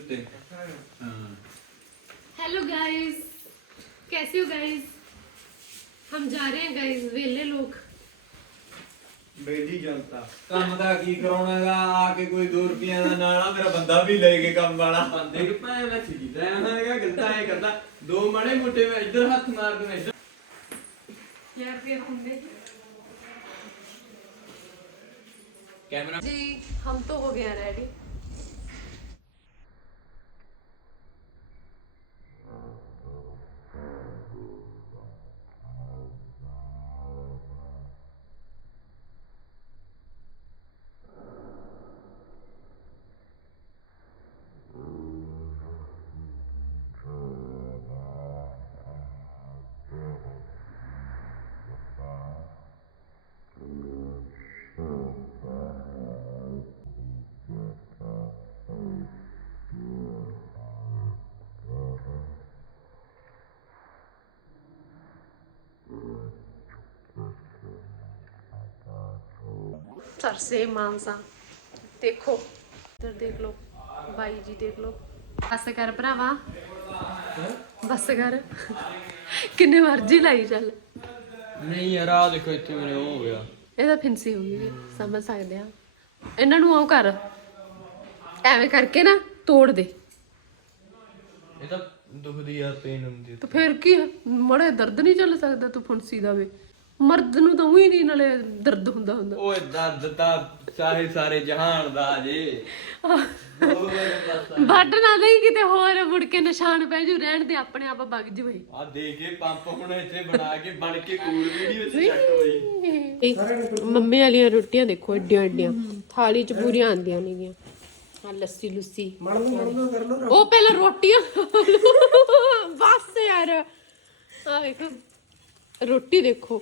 ਉੱਤੇ ਹਾਂ hello guys कैसे हो गाइस हम जा रहे हैं गाइस वेले लोग ਬੇਦੀ ਜਨਤਾ ਕੰਮ ਦਾ ਕੀ ਕਰਾਉਣਾ ਹੈਗਾ ਆ ਕੇ ਕੋਈ 2 ਰੁਪਈਆ ਦਾ ਨਾਲਾ ਮੇਰਾ ਬੰਦਾ ਵੀ ਲੈ ਕੇ ਕੰਮ ਵਾਲਾ ਬੰਦੇ ਕਿ ਭਾਵੇਂ ਮੈਂ ਸਿੱਧਾ ਇਹਨਾਂ ਹੈਗਾ ਗਲਤਾ ਇਹ ਕਰਦਾ ਦੋ ਮੜੇ ਮੋਟੇ ਮੈਂ ਇੱਧਰ ਹੱਥ ਮਾਰ ਦੂੰ ਇੱਧਰ यार फिर हमने ਕੈਮਰਾ जी हम तो हो गए रेडी ਸਰਸੇ ਮਾਨਸਾ। ਦੇਖੋ। ਇੱਧਰ ਦੇਖ ਲਓ। ਬਾਈ ਜੀ ਦੇਖ ਲਓ। ਬਸ ਕਰ ਭਰਾਵਾ। ਬਸ ਕਰ। ਕਿੰਨੇ ਮਰਜ਼ੀ ਲਾਈ ਚੱਲ। ਨਹੀਂ ਯਾਰ ਆ ਦੇਖੋ ਇੱਥੇ ਮੇਰੇ ਉਹ ਹੋ ਗਿਆ। ਇਹ ਫਿੰਸੀ ਹੋ ਗਈ। ਸਮਝ ਸਕਦੇ ਆ ਇਹਨਾਂ ਨੂੰ ਆਉ ਕਰ। ਐਵੇਂ ਕਰਕੇ ਨਾ ਤੋੜ ਦੇ। ਇਹ ਦੁਖਦੀ ਆ ਪੇਨ ਹੁੰਦੀ ਤੂੰ ਫਿਰ ਕੀ ਮੜੇ ਦਰਦ ਨਹੀਂ ਚੱਲ ਸਕਦਾ ਤੂੰ ਫੁੰਸੀ ਦਾ ਵੇ। ਮਰਦ ਨੂੰ ਤਾਂ ਉਹੀ ਨਹੀਂ ਨਾਲੇ ਦਰਦ ਹੁੰਦਾ ਹੁੰਦਾ। ਓਏ ਦਰਦ ਤਾਂ ਚਾਹੇ ਸਾਰੇ ਜਹਾਨ ਦਾ ਜੇ ਵੱਢ ਨਾ ਦੇਈ ਕਿਤੇ ਹੋਰ ਮੁੜ ਕੇ ਨਿਸ਼ਾਨ ਪੈ ਜੂ ਰਹਿਣ ਦੇ ਆਪਣੇ ਆਪ ਵਗ ਜਵੇ ਆ ਦੇ ਕੇ ਪੰਪ ਹੁਣ ਇੱਥੇ ਬਣਾ ਕੇ ਬਣ ਕੇ ਕੂੜ ਵੀਡੀਓ ਚ ਚੱਕ ਹੋਈ ਮੰਮੀ ਵਾਲੀਆਂ ਰੋਟੀਆਂ ਦੇਖੋ ਏਡੀਆਂ ਏਡੀਆਂ ਥਾਲੀ ਚ ਪੂਰੀਆਂ ਆਂਦੀਆਂ ਨੇਗੀਆਂ। ਆ ਲੱਸੀ ਲੁੱਸੀ। ਮੜ ਲਓ ਮੜ ਲਓ ਕਰ ਲਓ ਉਹ ਪਹਿਲਾਂ ਰੋਟੀਆਂ ਬਸ ਯਾਰ। ਆ ਦੇਖੋ ਰੋਟੀ ਦੇਖੋ।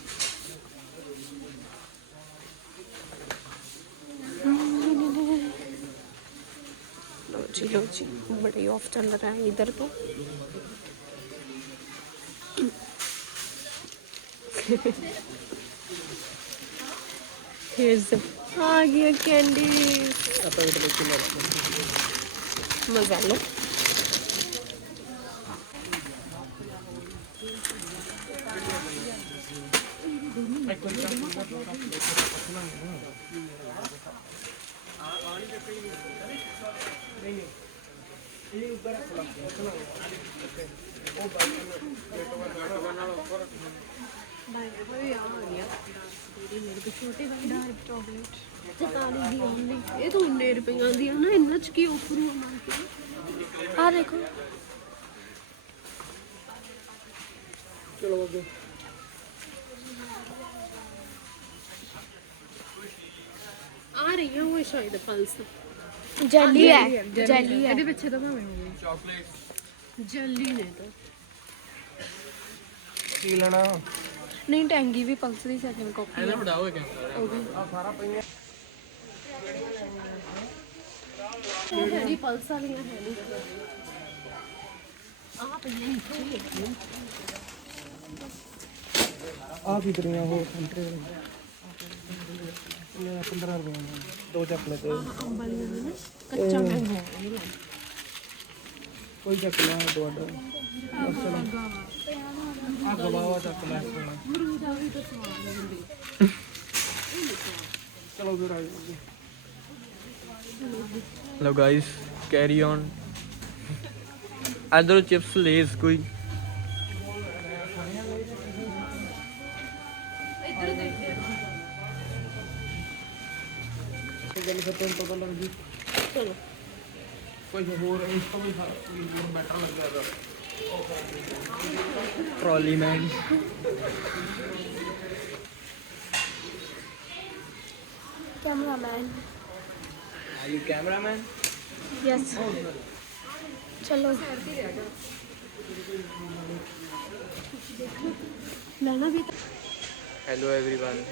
लो जी लो जी बड़ी ऑफ चल रहा है इधर तो Here's the आ गया कैंडी मजा लो ਇਹ ਤਾਂ 19 ਰੁਪਈਆਂ ਦੀ ਆ ਨਾ ਇੰਨਾ ਚ ਕੀ ਆਫਰ ਹੋ ਮੰਗ ਕੇ ਆ ਦੇਖੋ ਚਲੋ ਅੱਗੇ ਆ ਰਹੀ ਹੈ ਉਹ ਸ਼ਾਇਦ ਪਲਸ ਜੈਲੀ ਹੈ ਜੈਲੀ ਹੈ। ਇਹਦੇ ਪਿੱਛੇ ਤਾਂ ਭਾਵੇਂ ਹੋਵੇ। ਚਾਕਲੇਟ ਜੱਲੀ ਨੇ ਤਾਂ। ਕੀ ਲੈਣਾ? ਨਹੀਂ ਟੈਂਗੀ ਵੀ ਪਲਸ ਦੀ ਸੈਕਿੰਡ ਕਾਪੀ ਇਹਦਾ ਬੜਾ ਹੋਏ ਕੈਮਰਾ ਆ ਸਾਰਾ ਪਈਆਂ। ਉਹ ਹੈ ਨਹੀਂ ਪਲਸ ਵਾਲੀਆਂ ਹੈ ਨਹੀਂ ਆ ਪਈਆਂ ਇੱਥੇ। ਆ ਕੀ ਕਰੀਆਂ ਉਹ। ਸੰਤਰੇ ਇਹ 15 ਰੁਪਏ ਦੇ ਦੋ ਚੱਕ ਲੈ ਤੇ ਅੰਬ ਵਾਲੀਆਂ ਨੇ ਨਾ ਕੱਚਾ ਮੈਂਗੋ ਇਹ ਲੈ ਕੋਈ ਚੱਕ ਲੈ ਦੋ ਅੱਡ ਆ ਗਵਾਵਾ ਚੱਕ ਲੈ ਅਮਰੂਦ ਆ ਵੀ ਤਾਂ ਸਵਾਦ ਹੁੰਦੀ ਚਲੋ ਫਿਰ ਆ ਜਾਓ ਲੋ ਗਾਇਸ ਕੈਰੀ ਔਨ ਇਧਰ ਚਿਪਸ ਲੇਸ ਕੋਈ। ਗੱਲ ਫਿਰ ਤੈਨੂੰ ਪਤਾ ਲੱਗ ਗਈ ਚਲੋ ਕੁਝ ਹੋਰ ਇਸ ਤੋਂ ਵੀ ਫਰਕ ਕੋਈ ਹੋਰ ਬੈਟਰ ਲੱਗਿਆ ਦਾ trolley man cameraman are you cameraman yes चलो लेना भी था ਹੈਲੋ एवरीवन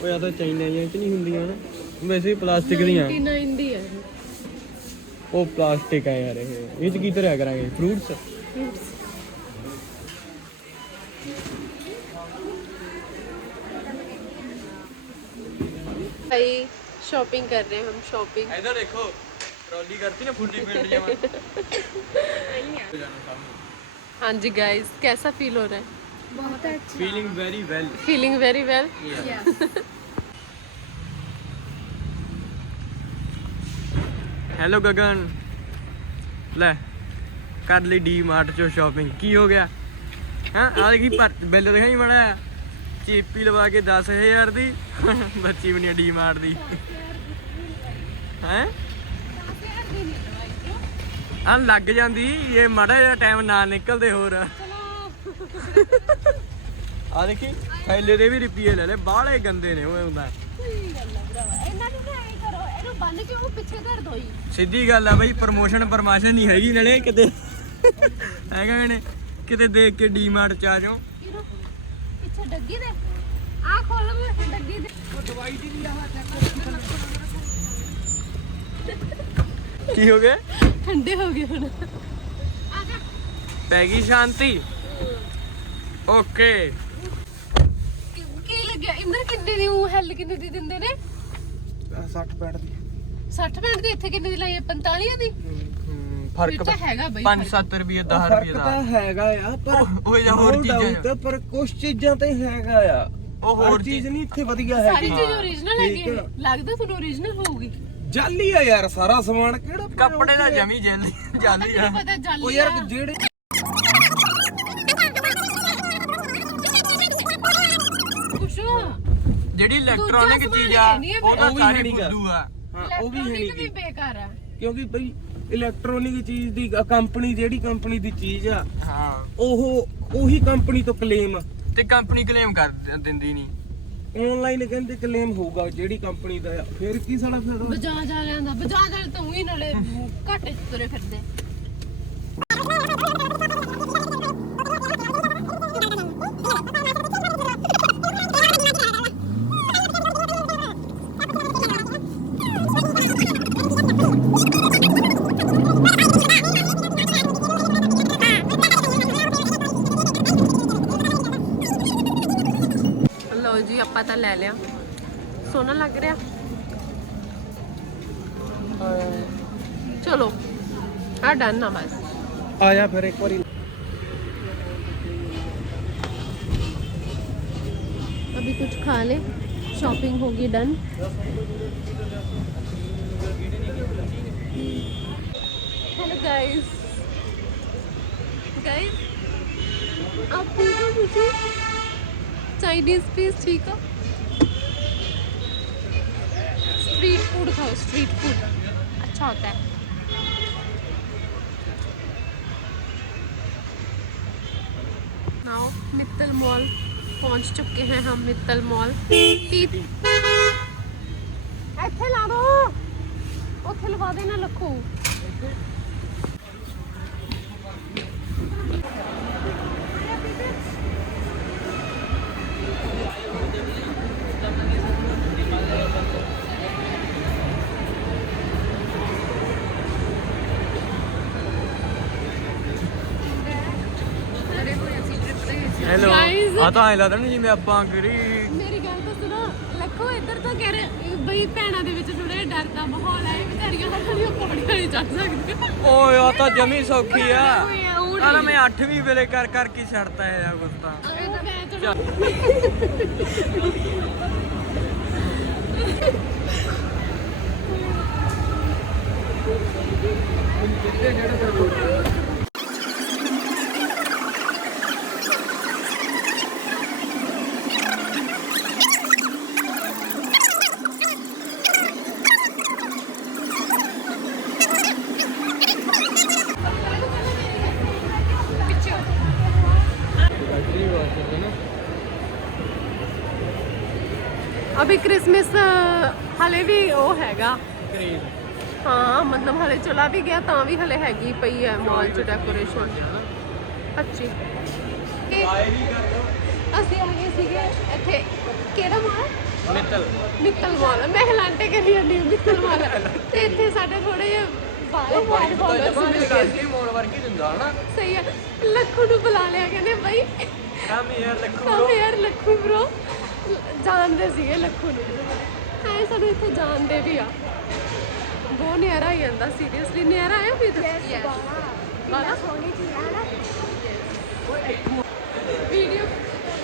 ਉਹ ਜਾਂ ਤਾਂ ਚਾਈਨਾ ਜਾਂ ਚ ਨਹੀਂ ਹੁੰਦੀਆਂ ਨਾ ਵੈਸੇ ਪਲਾਸਟਿਕ ਦੀਆਂ 99 ਦੀ ਹੈ ਉਹ ਪਲਾਸਟਿਕ ਆ ਯਾਰ ਇਹ ਇਹ ਚ ਕੀ ਧਰਿਆ ਕਰਾਂਗੇ ਫਰੂਟਸ ਭਾਈ ਸ਼ਾਪਿੰਗ ਕਰ ਰਹੇ ਹਾਂ ਹਮ ਸ਼ਾਪਿੰਗ ਇਧਰ ਦੇਖੋ ਟਰਾਲੀ ਕਰਤੀ ਨਾ ਫੁੱਟੀ ਪਿੰਡ ਜਾਵਾਂ ਹਾਂਜੀ गाइस कैसा फील हो रहा है बहुत अच्छा feeling very well feeling very well hello Gagan ਲੈ ਕਰ ਲਈ ਡੀ ਮਾਰਟ ਚੋਂ ਸ਼ਾਪਿੰਗ ਕੀ ਹੋ ਗਿਆ ਹਾਂ ਆ ਦੇਖੀ ਪਰ ਬਿੱਲ ਦਿਖਾਈ ਮੜਾ ਚੀਪੀ ਲਵਾ ਕੇ 10000 ਦੀ ਬੱਚੀ ਬਣੀ ਡੀ ਮਾਰਟ ਦੀ ਹੈ ਆ ਲੱਗ ਜਾਂਦੀ ਇਹ ਮਾੜਾ ਜਿਹਾ ਟਾਈਮ ਨਾ ਨਿਕਲਦੇ ਹੋਰ ਆ ਦੇਖੀ ਥੈਲੇ ਦੇ ਵੀ ਰੁਪਏ ਲੈ ਲੈ ਬਾਹਲੇ ਗੰਦੇ ਨੇ ਉਹ ਹੁੰਦਾ। ਇਹਨਾਂ ਨੂੰ ਐਂ ਕਰੋ ਇਹਨੂੰ ਬੰਨ ਕੇ ਉਹ ਪਿੱਛੇ ਧਰ ਦੋ ਸਿੱਧੀ ਗੱਲ ਆ ਬਈ ਪ੍ਰਮੋਸ਼ਨ ਪਰਮਾਸ਼ਨ ਨਹੀਂ ਹੈਗੀ ਨਾਲੇ ਕਿਤੇ। ਹੈਗਾ ਨੇ? ਕਿਤੇ ਦੇਖ ਕੇ ਡੀਮਾਰਟ ਚ ਆ ਜਾਓ। ਇਹਨੂੰ ਪਿੱਛੇ ਡੱਗੀ ਦੇ ਆ ਖੋਲ ਮੈਂ ਡੱਗੀ ਦੇ ਕੀ ਹੋ ਗਿਆ? ਠੰਡੇ ਹੋ ਗਏ ਹੁਣ। ਪੈ ਗਈ ਸ਼ਾਂਤੀ। ਓਕੇ। ਇੰਦਰ ਕਿੰਨੇ ਦੀ ਉਹ ਹੈਲ ਕਿੰਨੇ ਦੀ ਦਿੰਦੇ ਨੇ? 60 ਪੈਂਟ ਦੀ। 60 ਮਿੰਟ ਦੀ ਇੱਥੇ ਕਿੰਨੇ ਦੀ ਲਾਈ ਹੈ 45 ਦੀ? ਫ਼ਰਕ ਤਾਂ ਹੈਗਾ ਬਈ 5-7 ਰੁਪਏ 10 ਰੁਪਏ ਦਾ। ਤਾਂ ਹੈਗਾ ਆ ਪਰ ਉਹ- ਉਹ ਜਾਂ ਹੋਰ no ਚੀਜ਼ਾਂ doubt, ਪਰ ਕੁਝ ਚੀਜ਼ਾਂ ਤੇ ਹੈਗਾ ਆ। ਉਹ ਹੋਰ ਹਰ ਚੀਜ਼ ਨਹੀਂ ਇੱਥੇ ਵਧੀਆ ਸਾਰੀ ਹੈਗੀ ਚੀਜ਼ ਓਰੀਜਨਲ ਹੈਗੀ ਠੀਕ ਹੈ। ਲੱਗਦਾ ਤੁਹਾਨੂੰ ਓਰੀਜਨਲ ਹੋਊਗੀ। ਜਾਲੀ ਆ ਯਾਰ ਸਾਰਾ ਸਮਾਨ ਕਿਹੜਾ ਪਿਆ ਕੱਪੜੇ ਦਾ ਉੱਥੇ? ਜਮੀ ਜੈਲੀ ਜਾਲੀ ਆ। ਤੈਨੂੰ ਪਤਾ ਚੱਲ ਉਹ ਯਾਰ ਜਿਹੜੇ ਜਿਹੜੀ ਇਲੈਕਟ੍ਰੋਨਿਕ ਸਮਾਨ ਚੀਜ਼ ਆ ਨਹੀਂ ਹੈ ਉਹ ਵੀ ਸਾਰੀ ਹੈ ਨੀਗਾ। ਫੁੱਦੂ ਆ। ਹਾਂ ਉਹ ਵੀ ਹੈ Electronic ਨਹੀਂ ਵੀ ਗੀ। ਬੇਕਾਰ ਆ। ਕਿਉਂਕਿ ਬਈ ਇਲੈਕਟ੍ਰੋਨਿਕ ਚੀਜ਼ ਦੀ ਕੰਪਨੀ ਜਿਹੜੀ ਕੰਪਨੀ ਦੀ ਚੀਜ਼ ਆ ਹਾਂ। ਉਹ ਉਹੀ ਕੰਪਨੀ ਤੋਂ ਕਲੇਮ ਤੇ ਕੰਪਨੀ ਕਲੇਮ ਕਰ ਦ- ਦਿੰਦੀ ਨਹੀਂ ਆਨਲਾਈਨ ਕਹਿੰਦੇ ਕਲੇਮ ਹੋਊਗਾ ਜਿਹੜੀ ਕੰਪਨੀ ਦਾ ਆ। ਫਿਰ ਕੀ ਸਾਡਾ ਫਾਇਦਾ? ਬਜਾਜ ਵਾਲਿਆਂ ਦਾ ਬਜਾਜ ਵਾਲੇ ਤਾਂ ਉਹੀ ਨਾਲੇ ਘਾਟੇ 'ਚ ਤੁਰੇ ਫਿਰਦੇ। गया। चलो हाँ डन ना बस। आया फिर एक बार अभी कुछ खा ले शॉपिंग होगी डन। हेलो गाइस गाइस आप ठीक हो मुझे? चाइनीज़ पीस ठीक हो? स्ट्रीट फूड खाओ स्ट्रीट फूड अच्छा होता है नाउ मित्तल मॉल पहुंच चुके हैं हम मित्तल मॉल पीत ਇੱਥੇ ਲਾ ਦੋ ਉੱਥੇ ਲਵਾ ਦੇਣਾ ਲੱਖੂ ਆ ਤਾਂ ਐ ਲੱਗਦਾ ਨਹੀਂ ਜਿਵੇਂ ਆਪਾਂ ਕਰੀ ਮੇਰੀ ਗੱਲ ਤਾਂ ਸੁਣੋ ਲੱਖੂ ਇੱਧਰ ਤਾਂ ਕਹਿ ਰਹੇ ਬਈ ਭੈਣਾਂ ਦੇ ਵਿੱਚ ਥੋੜਾ ਡਰ ਦਾ ਮਾਹੌਲ ਹੈ ਵਿਚਾਰੀਆਂ ਹੱਥਾਂ ਦੀਆਂ ਪੌੜੀਆਂ ਨਹੀਂ ਚੜ ਸਕਦੀਆਂ। ਓਏ ਆ ਤਾਂ ਜਮੀ ਸੌਖੀ ਆ। ਆਲਾ ਮੈਂ 8ਵੀਂ ਵੇਲੇ ਕਰ ਕਰ ਕੇ ਛੱਡਤਾ ਹੈ ਕੁਛ ਤਾਂ। ਅਭੀ ਕ੍ਰਿਸਮਸ ਹਲੇ ਵੀ ਉਹ ਹੈਗਾ ਹਾਂ ਮਤਲਬ ਹਲੇ ਚਲਾ ਵੀ ਗਿਆ ਤਾਂ ਵੀ ਹਲੇ ਹੈਗੀ ਪਈ ਹੈ ਮਾਲ 'ਚ ਡੈਕੋਰੇਸ਼ਨ ਅੱਛੀ ਅਸੀਂ ਆ ਗਏ ਸੀਗੇ ਇੱਥੇ ਕਿਹੜਾ ਮਾਲ ਮਿੱਤਲ ਮਿੱਤਲ ਮਾਲ ਮੈਂ ਹਲਾਂਟੇ ਕਰੀ ਜਾਂਦੀ ਹਾਂ ਮਿੱਤਲ ਮਾਲ ਤੇ ਇੱਥੇ ਸਾਡੇ ਥੋੜੇ ਫੋਲੋਅਰਸ ਮਿਲ ਗਏ ਕਰਕੇ ਮੋੜ ਵਰਗੀ ਦਿੰਦਾ ਹਨਾ ਸਹੀ ਹੈ ਲੱਖੂ ਨੂੰ ਬੁਲਾ ਲਿਆ ਕਹਿੰਦੇ ਬਈ ਕੰਮ ਯਾਰ ਲੱਖੂ ਕਮ ਯਾਰ ਲੱਖੂ ਬ్రో ਜਾਣਦੇ ਸੀਗੇ ਲੱਖੂ ਨੂੰ। ਐ ਸਾਨੂੰ ਇੱਥੇ ਜਾਣਦੇ ਵੀ ਆ। ਬਹੁਤ ਨਿਆਰਾ ਹੀ ਜਾਂਦਾ ਸੀਰੀਅਸਲੀ ਨਿਆਰਾ ਆਇਆ ਵੀ ਤਾਂ ਬਾਲਾ ਸੋਹਣੀ ਚੀਜ਼ ਹੈ ਨਾ। ਵੀਡੀਓ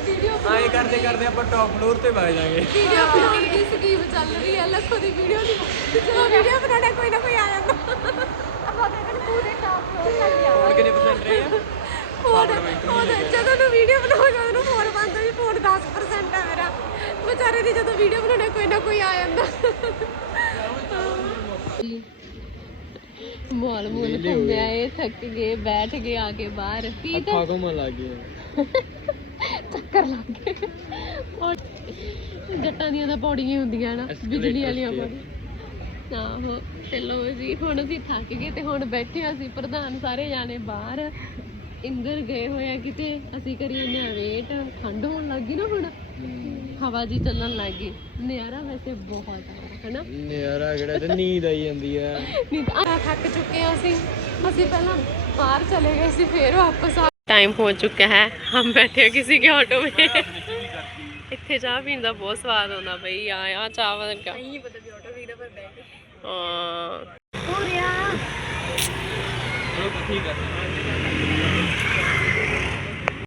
ਵੀਡੀਓ ਐਂ ਕਰਦੇ ਕਰਦੇ ਆਪਾਂ ਟੌਪ ਫਲੋਰ ਤੇ ਵਗ ਜਾਗੇ ਵੀਡੀਓ ਬਣਾਉਣ ਦੀ ਸਕੀਮ ਚੱਲ ਰਹੀ ਹੈ ਲੱਖੂ ਦੀ ਵੀਡੀਓ ਦੀ। ਜਦੋਂ ਵੀਡੀਓ ਬਣਾਉਣਾ ਕੋਈ ਨਾ ਕੋਈ ਆ ਜਾਂਦਾ। ਆਪਾਂ ਕਹਿੰਦੇ ਪੂਰੇ ਟਾਪ ਫਲੋਰ ਚੱਲ ਗਿਆ ਹੁਣ ਕਿੰਨੇ ਪਰਸੈਂਟ ਰਹੇ ਆ? ਫੋਨ ਫੋਨ ਜਦੋਂ ਨੂੰ ਵੀਡੀਓ ਬਣਾਉਗਾ ਉਹਨੂੰ ਫੋਨ ਬੰਦ ਵੀ ਫੋਨ 10% ਹੈ ਮੇਰਾ। ਵਿਚਾਰੇ ਦੀ ਜਦੋਂ ਵੀਡੀਓ ਬਣਾਉਣਾ ਕੋਈ ਨਾ ਕੋਈ ਆ ਜਾਂਦਾ। ਮੋਲ ਮੋਲ ਘੁੰਮਿਆ ਇਹ ਥੱਕ ਗਏ ਬੈਠ ਗਏ ਆ ਕੇ ਬਾਹਰ। ਕੀ ਤਾਂ ਅੱਖਾਂ ਘੁੰਮਣ ਲੱਗ ਗਏ ਚੱਕਰ ਲੱਗ ਗਏ ਜੱਟਾਂ ਦੀਆਂ ਤਾਂ ਪੌੜੀਆਂ ਹੁੰਦੀਆਂ ਨਾ ਬਿਜਲੀ ਵਾਲੀਆਂ ਪੌੜੀਆਂ। ਆਹੋ ਚਲੋ ਜੀ ਹੁਣ ਅਸੀਂ ਥੱਕ ਗਏ ਤੇ ਹੁਣ ਬੈਠੇ ਅਸੀਂ ਪ੍ਰਧਾਨ ਸਾਰੇ ਜਾਣੇ ਬਾਹਰ। ਇੰਦਰ ਗਏ ਹੋਏ ਆ ਕਿਤੇ ਅਸੀਂ ਕਰੀ ਜਾਂਦੇ ਆ ਵੇਟ ਠੰਡ ਹੋਣ ਲੱਗੀ ਨਾ ਹੁਣ। ਹਵਾ ਜੀ ਚੱਲਣ ਲੱਗ ਗਈ। ਨਿਆਰਾ ਵੈਸੇ ਬਹੁਤ ਆ ਹਨਾ? ਨਿਆਰਾ ਕਿਹੜਾ ਤੇ ਨੀਂਦ ਆਈ ਜਾਂਦੀ ਆ। ਤਾਂ ਆ ਥੱਕ ਚੁੱਕੇ ਹਾਂ ਅਸੀਂ। ਅਸੀਂ ਪਹਿਲਾਂ ਬਾਹਰ ਚਲੇ ਗਏ ਸੀ ਫਿਰ ਵਾਪਸ ਆ। ਟਾਈਮ ਹੋ ਚੁੱਕਾ ਹੈ ਹਮ ਬੈਠੇ ਕਿਸੇ ਕੇ ਆਟੋ ਵਿੱਚ। ਇੱਥੇ ਚਾਹ ਪੀਣ ਦਾ ਬਹੁਤ ਸਵਾਦ ਆਉਂਦਾ ਬਈ ਆ ਆ ਚਾਹ ਵਰਗਾ ਨਹੀਂ ਪਤਾ ਵੀ